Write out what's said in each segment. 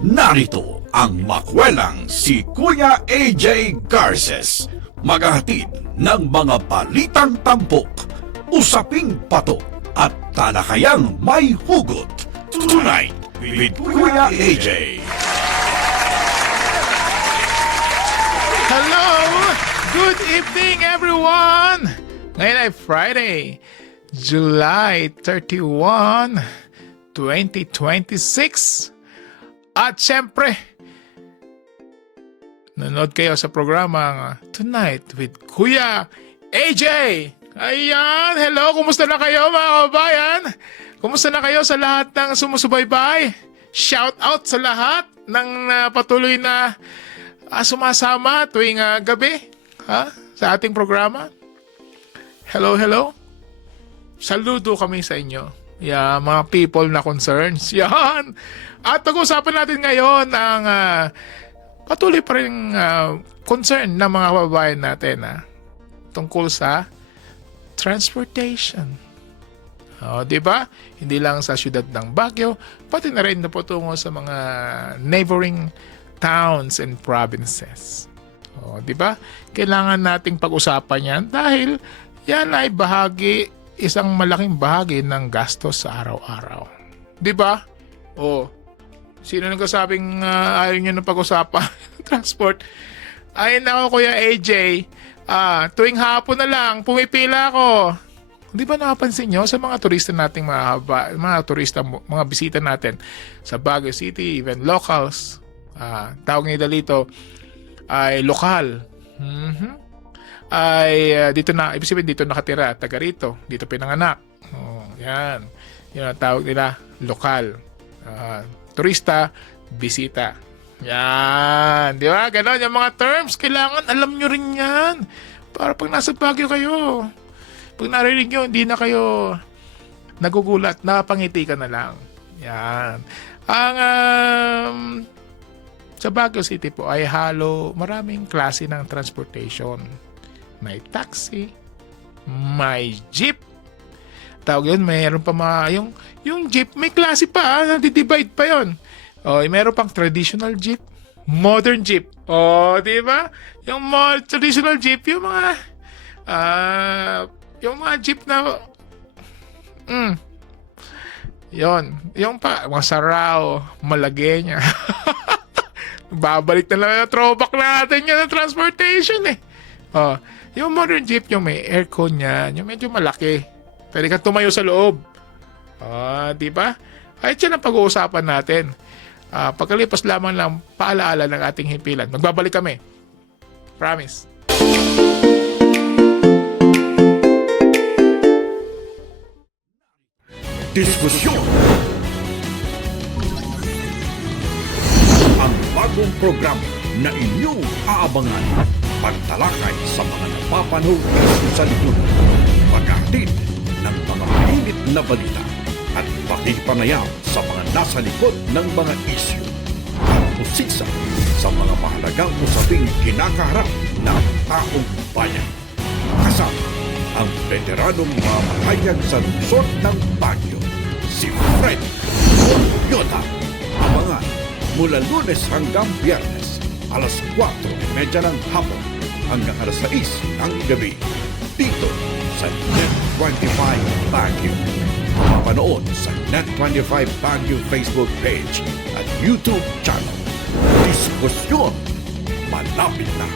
Narito ang makwelang si Kuya AJ Garces, maghahatid ng mga balitang tampok, usaping patok at talakayang may hugot. Tonight with Kuya AJ. Hello! Good evening, everyone! Ngayon ay Friday, July 31, 2026. At syempre, nanood kayo sa programa Tonight with Kuya AJ. Ayan, hello, kumusta na kayo mga kabayan? Kumusta na kayo sa lahat ng sumusubaybay? Shout out sa lahat ng patuloy na sumasama tuwing gabi sa ating programa. Hello, hello. Saludo kami sa inyo. Yeah, mga people na concerns. Yan. At pag-usapan natin ngayon ang patuloy pa rin concern ng mga kababayan natin tungkol sa transportation. Di ba? Hindi lang sa siyudad ng Baguio, pati na rin napotungo sa mga neighboring towns and provinces. Di ba? Kailangan nating pag-usapan yan dahil yan ay isang malaking bahagi ng gastos sa araw-araw. Di ba? Sino nagkasabing ayaw nyo ng pag-usapan transport? Ay nako, Kuya AJ, tuwing hapon na lang, pumipila ako. Di ba napansin nyo sa mga turista nating mga bisita natin sa Baguio City, even locals, tawag nila dito ay lokal. Dito na, ibig sabihin dito nakatira, taga rito, dito pinanganak. Yan. Yan ang tawag nila, lokal. Turista, bisita. Yan. Di ba? Ganon, yung mga terms, kailangan alam nyo rin yan. Para pag nasa Baguio kayo, pag narinig nyo, hindi na kayo nagugulat, nakapangiti ka na lang. Yan. Sa Baguio City po ay maraming klase ng transportation. May taxi, may jeep. Tawag yun, mayroon pa yung jeep, may klase pa, nadi-divide pa yun. Mayroon pang traditional jeep, modern jeep. Di ba? Yung traditional jeep, yung mga jeep na yon, yung mga Sarao, Malagueña. Babalik na lang yung throwback natin yan ng transportation yung modern jeep, yung may aircon yan, yung medyo malaki. Pwede kang tumayo sa loob. Di ba? Ay, yan ang pag-uusapan natin. Pagkalipas lamang lang paalaala ng ating himpilan. Magbabalik kami. Promise. Diskusyon. Ang bagong programa na inyong aabangan. Pagtalakay sa mga napapanahong sa lipunan. Paghatid ng mga mainit na balita at pakikipanayam sa mga nasa likod ng mga isyu. At pusisa sa mga mahalagang usaping kinakaharap ng taong bayan. Kasama ang veteranong mamahayag sa lungsod ng Baguio, si Fred Yota. Abangan mula Lunes hanggang Biyernes, alas 4:30 ng hapon hanggang alas 6 ng gabi. Dito sa Net25 Baguio. Mapapanood sa Net25 Baguio Facebook page at YouTube channel. Diskusyon malapit na.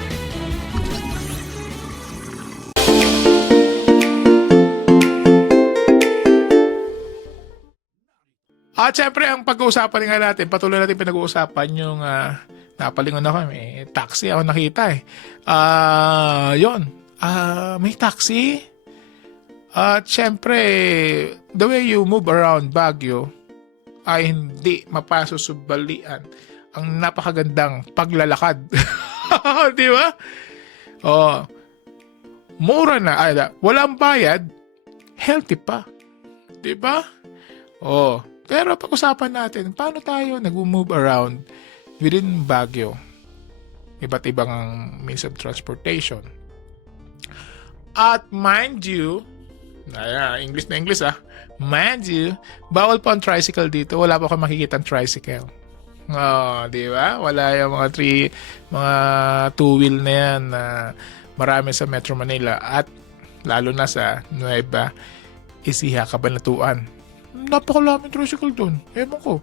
At syempre, ang pag-uusapan nga natin, patuloy natin pinag-uusapan yung napalingon ako, may taxi ako nakita may taxi. At syempre, the way you move around Baguio ay hindi mapasusubalian ang napakagandang paglalakad. Di ba? Mura na, walang bayad, healthy pa. Di ba? Pero pag-usapan natin, paano tayo nag-move around within Baguio? Iba't ibang means of transportation. At mind you, English na English mind you, bawal po ang tricycle dito. Wala po akong makikita ang tricycle. Oh, di ba? Wala yung mga two-wheel na yan na marami sa Metro Manila at lalo na sa Nueva Ecija, Cabanatuan. Napakalaming tricycle doon. Ewan ko.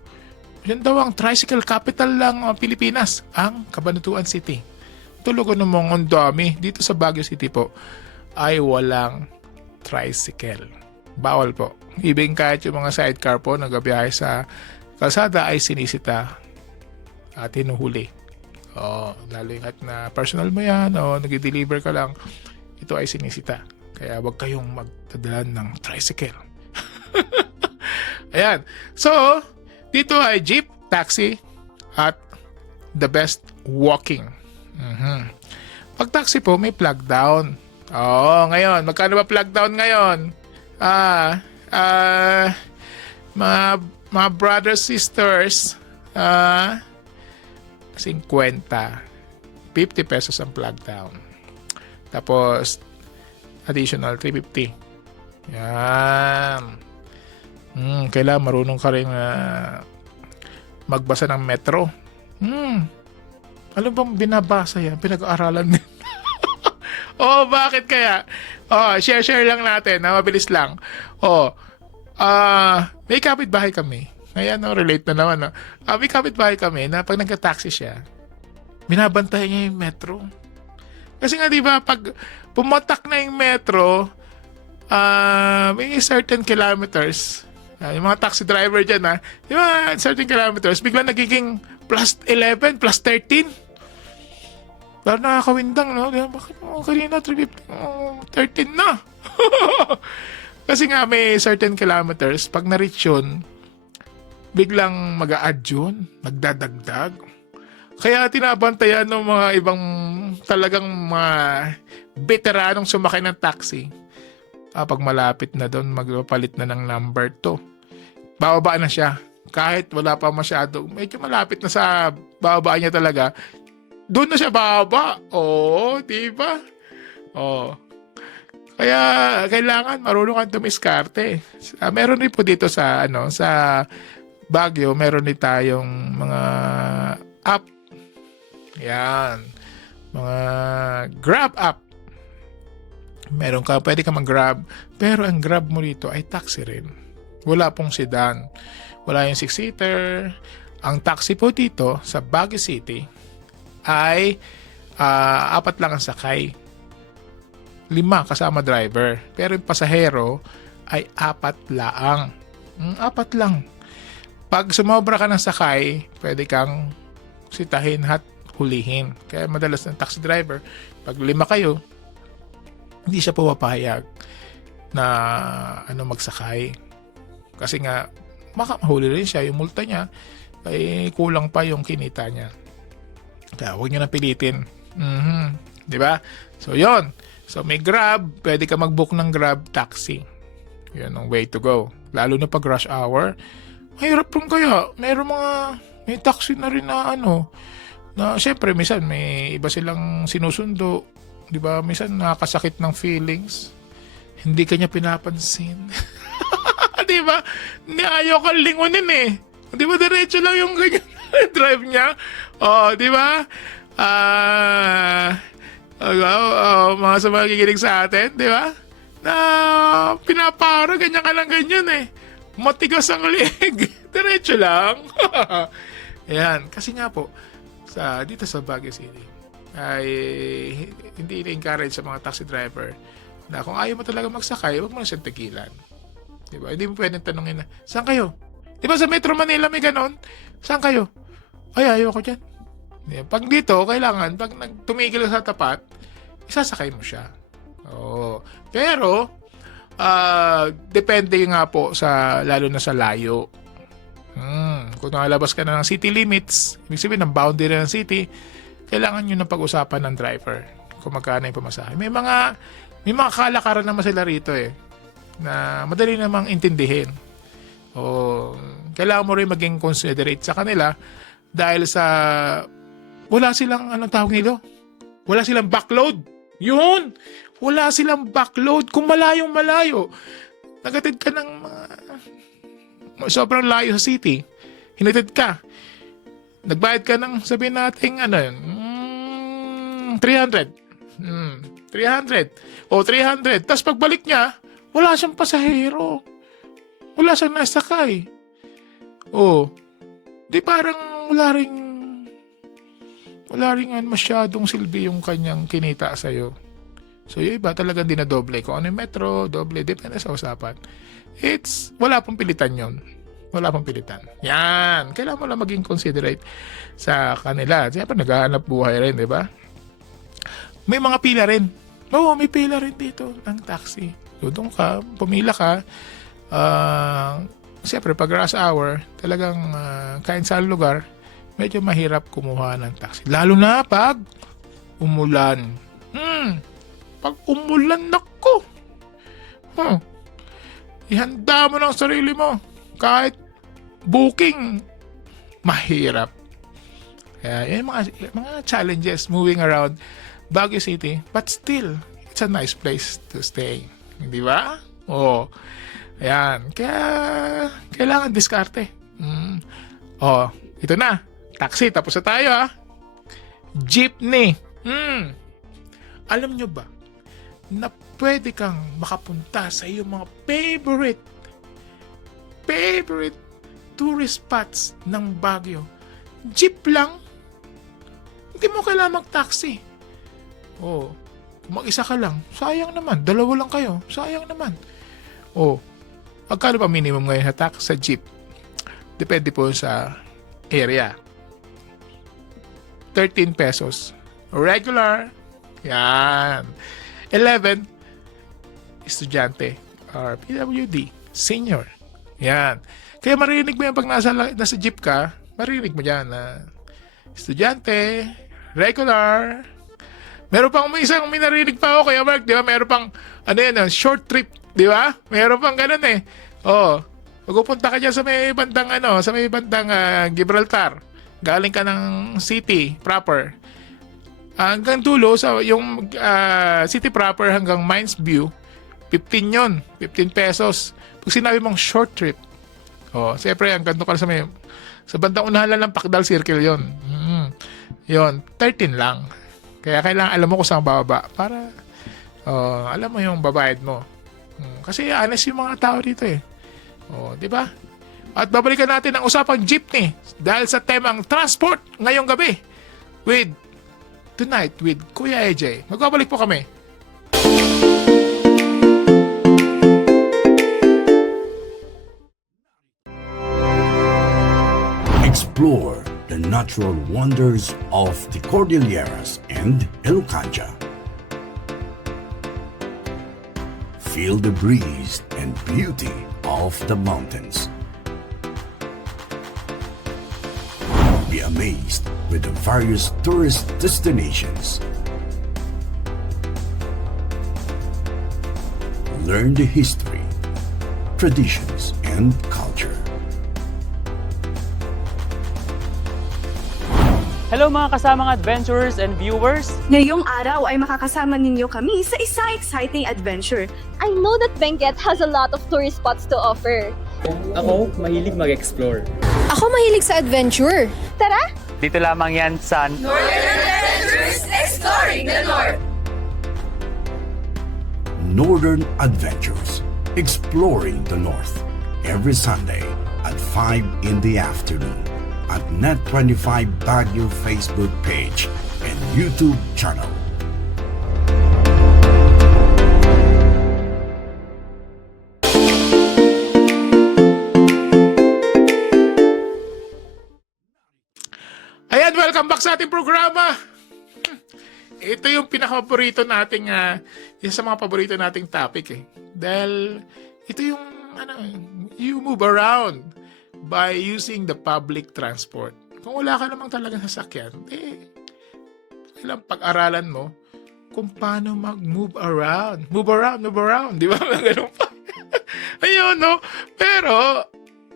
Yan daw ang tricycle capital lang ng Pilipinas, ang Cabanatuan City. Tulugan namang ang dami. Dito sa Baguio City po ay walang tricycle. Bawal po. Ibig kahit yung mga sidecar po nagabiyahe sa kalsada ay sinisita at hinuhuli. Lalo yung at na personal mo yan o nag-deliver ka lang, ito ay sinisita. Kaya wag kayong magdadala ng tricycle. Ayan. So, dito ay jeep, taxi, at the best walking. Pag taxi po, may plug down. Ngayon, magkano ba plug down ngayon? Mga brothers, sisters, 50. 50 pesos ang plug down. Tapos, additional 350. Yan. Kailangan marunong ka rin magbasa ng metro. Ano bang binabasa yan? Pinag-aaralan din. Bakit kaya? Share lang natin. Mabilis lang. May kapitbahay kami. Ayan, relate na naman. May kapitbahay kami na pag nagka-taxi siya, binabantayan niya yung metro. Kasi nga, di ba, pag pumatak na yung metro, may certain kilometers, yung mga taxi driver dyan, di ba, certain kilometers, bigla nagiging plus 11, plus 13. Parang nakakawindang, no? Di ba, bakit kanina 350, 13 na. Kasi nga, may certain kilometers, pag na-reach yun, biglang mag-a-add yun, magdadagdag. Kaya tinabantayan ng mga ibang talagang mga veteranong sumakay ng taxi. Pag malapit na doon, magpapalit na ng number 2. Bababa na siya. Kahit wala pa masyado, medyo malapit na sa bababa niya talaga. Doon na siya bababa. Diba? Kaya kailangan marunong kang tumiskarte. Meron rin po dito sa Baguio, meron din tayong mga app. Yan. Mga Grab app. Pwede ka mag-Grab. Pero ang Grab mo dito ay taxi rin. Wala pong sedan. Wala yung 6-seater. Ang taxi po dito sa Baguio City ay 4 lang ang sakay. 5 kasama driver. Pero yung pasahero ay 4 laang. 4 lang. Pag sumobra ka ng sakay, pwede kang sitahin at hulihin. Kaya madalas ng taxi driver, pag 5 kayo, hindi siya pumapahayag na magsakay. Kasi nga, mahuli rin siya. Yung multa niya, ay kulang pa yung kinita niya. Kaya huwag niyo na pilitin. Diba? So, yon. So, may Grab. Pwede ka mag-book ng Grab taxi. Yun ang way to go. Lalo na pag rush hour. Mahirap rin kaya. May taxi na rin na na syempre, minsan may iba silang sinusundo. Di ba? Minsan nakakasakit ng feelings. Hindi kanya pinapansin. Di ba? Ayaw kang lingunin eh. Di ba? Diretso lang yung ganyan drive niya. Di ba? Mga sa mga kikinig sa atin, di ba? Na pinapara, ganyan ka lang ganyan eh. Matigas ang leg. Diretso lang. Ayan. Kasi nga po, dito sa Baguio City, ay hindi i-encourage sa mga taxi driver na kung ayaw mo talaga magsakay, huwag mo na siyang tigilan. Diba? Hindi mo pwedeng tanongin na, saan kayo? Diba sa Metro Manila may ganon? Saan kayo? Ay, ayaw ko dyan. Diba? Pag dito, kailangan, pag tumigil sa tapat, isasakay mo siya. Pero, depende nga po lalo na sa layo. Kung nakalabas ka na ng city limits, ibig sabihin ng boundary ng city, kailangan nyo na pag-usapan ng driver kung magkano yung pamasahe. May mga kalakaran naman sila rito na madali namang intindihin. Kailangan mo rin maging considerate sa kanila dahil sa wala silang tawag nito? Wala silang backload. Yun! Wala silang backload. Kung malayong-malayo, nagatid ka ng sobrang layo sa city, hinatid ka. nagbayad ka ng sabihin natin, 300. 300. O 300. Tapos pagbalik niya, wala siyang pasahero. Wala siyang nasakay. O, di parang wala ring masyadong silbi yung kanyang kinita sa'yo. So, yung iba talagang dinadoble. Kung ano yung metro, doble, depende sa usapan. Wala pong pilitan yon. Wala pong pilitan. Yan. Kailangan mo lang maging considerate sa kanila. Siyempre, naghahanap buhay rin, di ba? May mga pila rin. Oo, may pila rin dito ng taxi. So, doon ka, pumila ka. Siyempre, pag rush hour, talagang kahit saan lugar, medyo mahirap kumuha ng taxi. Lalo na pag umulan. Pag umulan, nako. Ihanda mo ng sarili mo. Kahit booking, mahirap. Kaya yung mga challenges moving around Baguio City, but still, it's a nice place to stay. Hindi ba? Oo. Ayan. Kaya, kailangan diskarte. Ito na. Taxi, tapos na tayo Jeepney. Alam nyo ba na pwede kang makapunta sa iyong mga favorite tourist spots ng Baguio? Jeep lang. Hindi mo kailangan mag-taxi. Kung mag-isa ka lang, sayang naman. Dalawa lang kayo, sayang naman. Magkano ba minimum ngayon na tax sa jeep? Depende po sa area. 13 pesos. Regular. Yan. 11, estudyante or PWD, senior. Yan. Kaya marinig mo yan pag nasa jeep ka, marinig mo dyan na estudyante, regular. Meron pang isang minarinig pa ako kaya Mark, di ba? Meron pang, short trip, di ba? Meron pang ganun Magpupunta ka dyan sa may bandang, Gibraltar. Galing ka ng city proper. Hanggang dulo, yung city proper hanggang Mines View, 15 yun. 15 pesos. Pag sinabi mong short trip, siyempre, hanggang doon ka sa bandang unahan lang ng Pacdal Circle yun. Yun, 13 lang. Kaya kailangan alam mo kung saan bababa para alam mo yung babayad mo. Kasi honest yung mga tao dito di ba? At babalikan natin ang usapang jeepney dahil sa temang transport ngayong gabi Tonight with Kuya AJ. Magbabalik po kami. Explore the natural wonders of the Cordilleras and Elucanja. Feel the breeze and beauty of the mountains. Be amazed with the various tourist destinations. Learn the history, traditions, and culture. Hello mga kasamang adventurers and viewers! Ngayong araw ay makakasama ninyo kami sa isang exciting adventure. I know that Benguet has a lot of tourist spots to offer. Ako, mahilig mag-explore. Ako mahilig sa adventure. Tara! Dito lamang yan sa Northern Adventures, Exploring the North, every Sunday at 5 in the afternoon at Net25 Baguio Facebook page and YouTube channel. Ayan, welcome back sa ating programa. Ito yung pinaka-paborito nating, isa sa mga paborito nating topic Dahil ito yung, you move around by using the public transport. Kung wala ka namang talagang sasakyan, kailangan pag-aralan mo kung paano mag-move around. Move around. Di ba? Ganun pa. Ayun, no? Pero,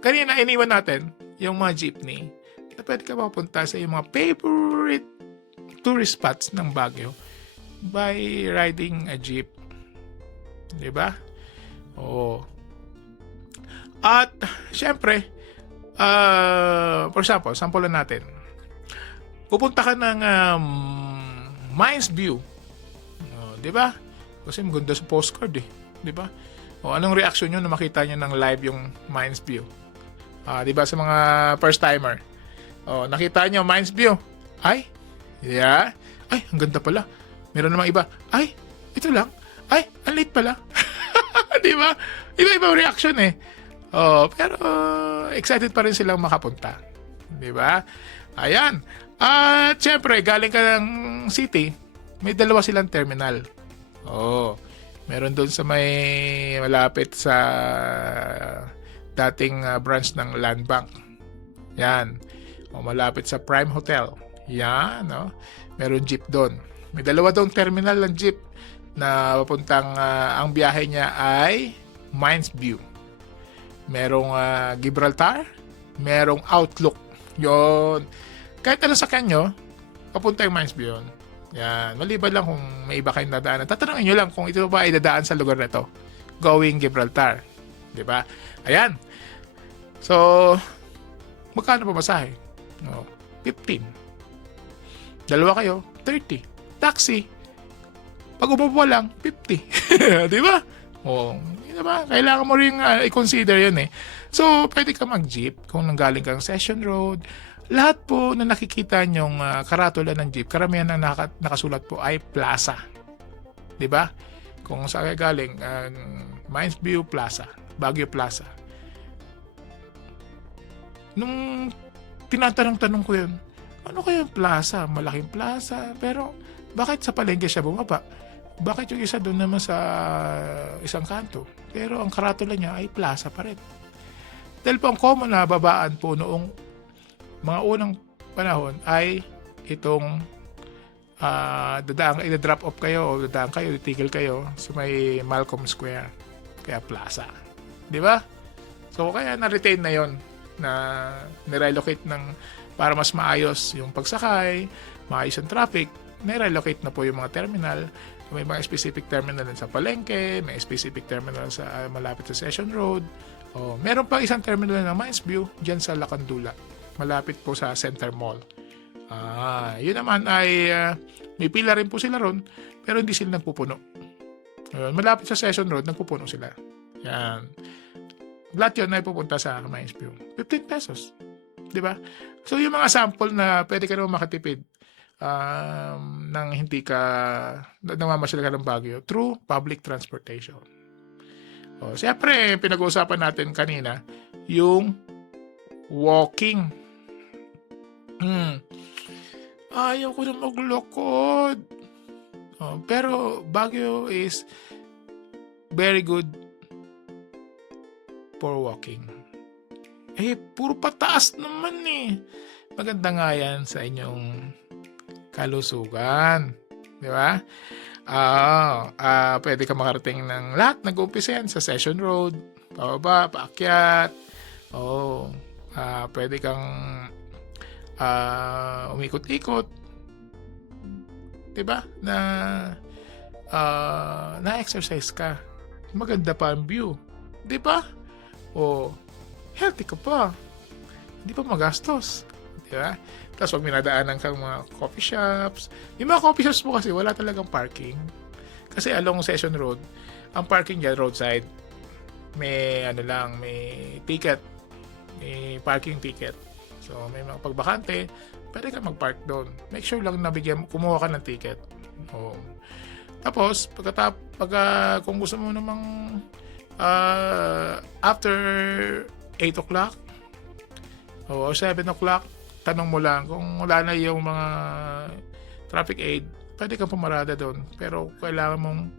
kanina iniwan natin yung mga jeepney na pwede ka mapunta sa yung mga favorite tourist spots ng Baguio by riding a jeep. Di ba? Oo. At, syempre, for example, sample natin. pupunta ka ng Mines View. Di ba? Kasi maganda sa postcard eh. Di ba? O anong reaction nyo na makita nyo ng live yung Mines View? Di ba sa mga first timer? Nakita nyo Mines View? Ay, yeah. Ay, ang ganda pala. Meron namang iba. Ay, ito lang. Ay, ang late pala. Di ba? Iba-iba reaction eh. Pero excited pa rin silang makapunta. Di ba? Ayan. At syempre, galing ka ng city, may dalawa silang terminal. Meron doon sa may malapit sa dating branch ng Land Bank. Yan. Malapit sa Prime Hotel. Yan. Meron jeep doon. May dalawa doon terminal ng jeep na papuntang ang biyahe niya ay Mines View. Merong Gibraltar, merong Outlook. Yon. Kahit ano sa kanyo, papunta yung Mines View yun. Yan. Maliban lang kung may iba kayong dadaanan. Tatanungin nyo lang kung ito ba ay dadaan sa lugar na ito. Going Gibraltar. Diba? Ayan. So, magkano pa masahe? 15. Dalawa kayo, 30. Taxi. Pag umupo lang, 50. Diba? Diba? Kailangan mo rin i-consider yun eh. So, pwede ka mag-jeep kung nanggaling kang Session Road. Lahat po na nakikita nyong karatula ng jeep, karamihan na nakasulat po ay Plaza. Diba? Kung saan kayo galing, Mines View Plaza, Baguio Plaza. Nung tinatanong-tanong ko yun, ano kaya yung plaza? Malaking plaza. Pero, bakit sa palengke siya bumaba? Bakit yung isa doon naman sa isang kanto? Pero ang karatula niya ay plaza pa rin. Dahil po ang common na babaan po noong mga unang panahon ay itong drop off kayo o dadaan kayo, titigil kayo sa may Malcolm Square. Kaya plaza. Di ba? So kaya na-retain na yon na nirelocate para mas maayos yung pagsakay, maayos ang traffic, nirelocate na po yung mga terminal. May mga specific terminal sa Palengke, may specific terminal sa malapit sa Session Road. Meron pa isang terminal ng Mines View dyan sa Lacandula, malapit po sa Center Mall. Yun naman ay may pila rin po sila ron, pero hindi sila nagpupuno. Malapit sa Session Road, nagpupuno sila. Yan. Lahat yun ay pupunta sa Mines View. 15 pesos. Diba? So yung mga sample na pwede ka naman makatipid nang hindi ka namamasyal ka ng Baguio through public transportation. Siyempre, pinag-uusapan natin kanina yung walking. Ayaw ko na maglakad. Pero Baguio is very good for walking. Puro pataas naman eh. Maganda nga yan sa inyong kalusugan. Di ba? Pwede ka makarating ng lahat. Nag-umpisa yan sa Session Road. Pababa, paakyat. Pwede kang umikot-ikot. Di ba? Na-exercise ka. Maganda pa ang view. Di ba? Healthy ka pa. Hindi pa magastos. Di ba? Tapos pag minadaanan kang mga coffee shops, yung mga coffee shops po kasi wala talagang parking. Kasi along Session Road, ang parking dyan roadside, may may ticket, may parking ticket. So may mga pagbakante, pwede ka mag-park doon. Make sure lang na kumuha ka ng ticket. Tapos, kung gusto mo namang after 8 o'clock o 7 o'clock, tanong mo lang kung wala na yung mga traffic aid, pwede kang pumarada doon. Pero kailangan mong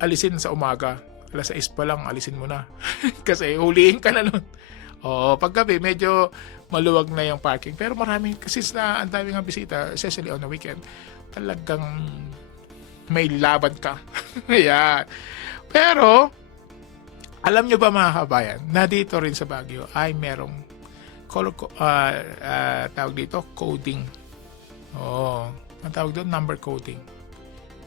alisin sa umaga. Alas 6 pa lang, alisin mo na. Kasi hulihin ka na nun. Paggabi, medyo maluwag na yung parking. Pero maraming, kasi ang daming ang bisita, especially on the weekend, talagang may laban ka. Yan. Pero, alam nyo ba mga kabayan, na dito rin sa Baguio ay merong tawag dito, coding. Ang tawag doon, number coding.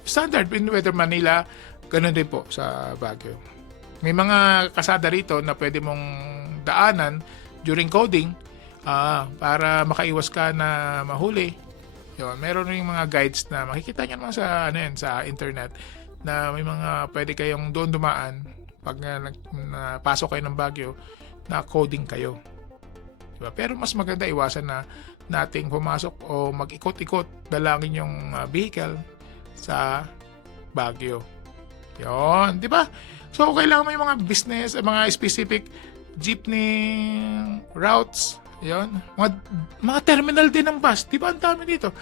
Standard in Weather Manila, ganun din po sa Baguio. May mga kasada rito na pwede mong daanan during coding para makaiwas ka na mahuli. Yun, meron ring mga guides na makikita niyo naman sa sa internet na may mga pwede kayong doon dumaan pag napasok kayo ng Baguio na coding kayo. Diba? Pero mas maganda iwasan na nating pumasok o mag-ikot-ikot dalangin yung vehicle sa Baguio. Yun, di ba? So, kailangan mo yung mga business, mga specific jeepney routes. Yun. Mga terminal din ng bus. Di ba? Ang dami dito.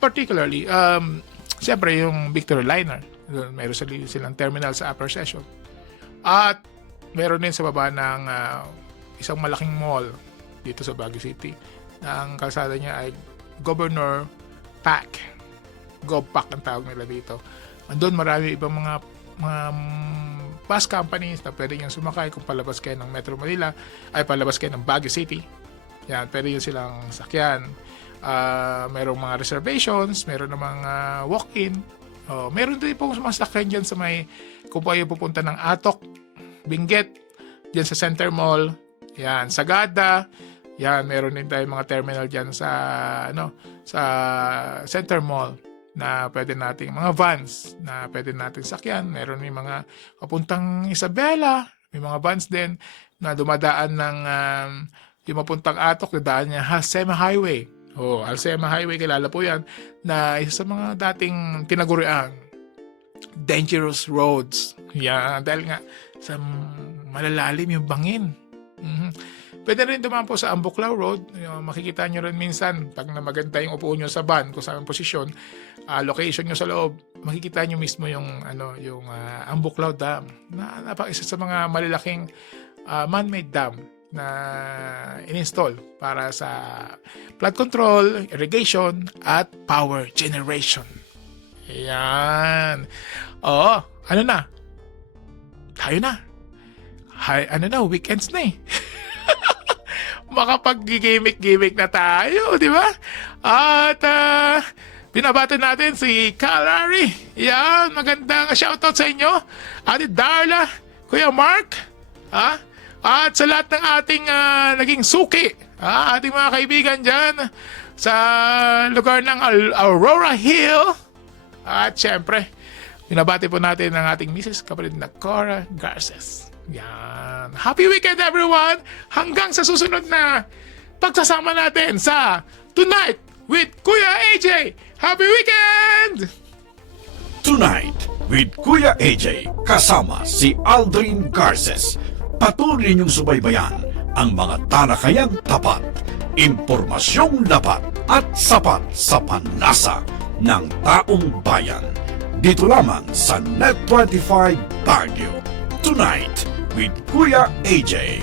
Particularly, siyempre yung Victory Liner. Meron silang terminal sa upper session. At meron din sa baba ng isang malaking mall dito sa Baguio City. Ang kalsada niya ay Governor Pac. GovPac ang tawag nila dito. Andun marami ibang mga bus companies na pwede niyang sumakay kung palabas kayo ng Metro Manila, ay palabas kayo ng Baguio City. Yan, pwede yun silang sakyan. Merong mga reservations, meron ng mga walk-in. Meron din po mga sakyan dyan sa may, kung po kayo pupunta ng Atok, Benguet, dyan sa Center Mall, yan, Sagada, yan, meron din tayong mga terminal dyan sa, sa Center Mall na pwede nating, mga vans na pwede nating sakyan. Meron din mga papuntang Isabela, may mga vans din na dumadaan ng yung mapuntang Atok, dadaan niya Halsema Highway. Halsema Highway, kilala po yan, na isa sa mga dating tinaguriang dangerous roads. Yan, dahil nga sa malalalim yung bangin. Pwede rin dumaan po sa Ambuclao Road. Makikita nyo rin minsan pag na maganda yung upo nyo sa van, kung saan posisyon, location nyo sa loob, makikita nyo mismo yung Ambuclao Dam na isa sa mga malalaking man-made dam na in-install para sa flood control, irrigation, at power generation. Ayan. Ano na? Tayo na. Weekends na eh. Makapag-gimmick na tayo, di ba? At binabati natin si Kalari. Yan, magandang shoutout sa inyo. Ate Darla, Kuya Mark, at sa lahat ng ating naging suki, ating mga kaibigan dyan sa lugar ng Aurora Hill. At syempre, binabati po natin ang ating Mrs. kapatid na Cora Garces. Yan. Happy weekend everyone! Hanggang sa susunod na pagsasama natin sa Tonight with Kuya AJ. Happy weekend! Tonight with Kuya AJ kasama si Aldrin Garces. Patuloy niyong subaybayan ang mga talakayang tapat, impormasyong lapat at sapat sa panlasa ng taong bayan. Dito lamang sa Net 25 Baguio. Tonight with Kuya AJ.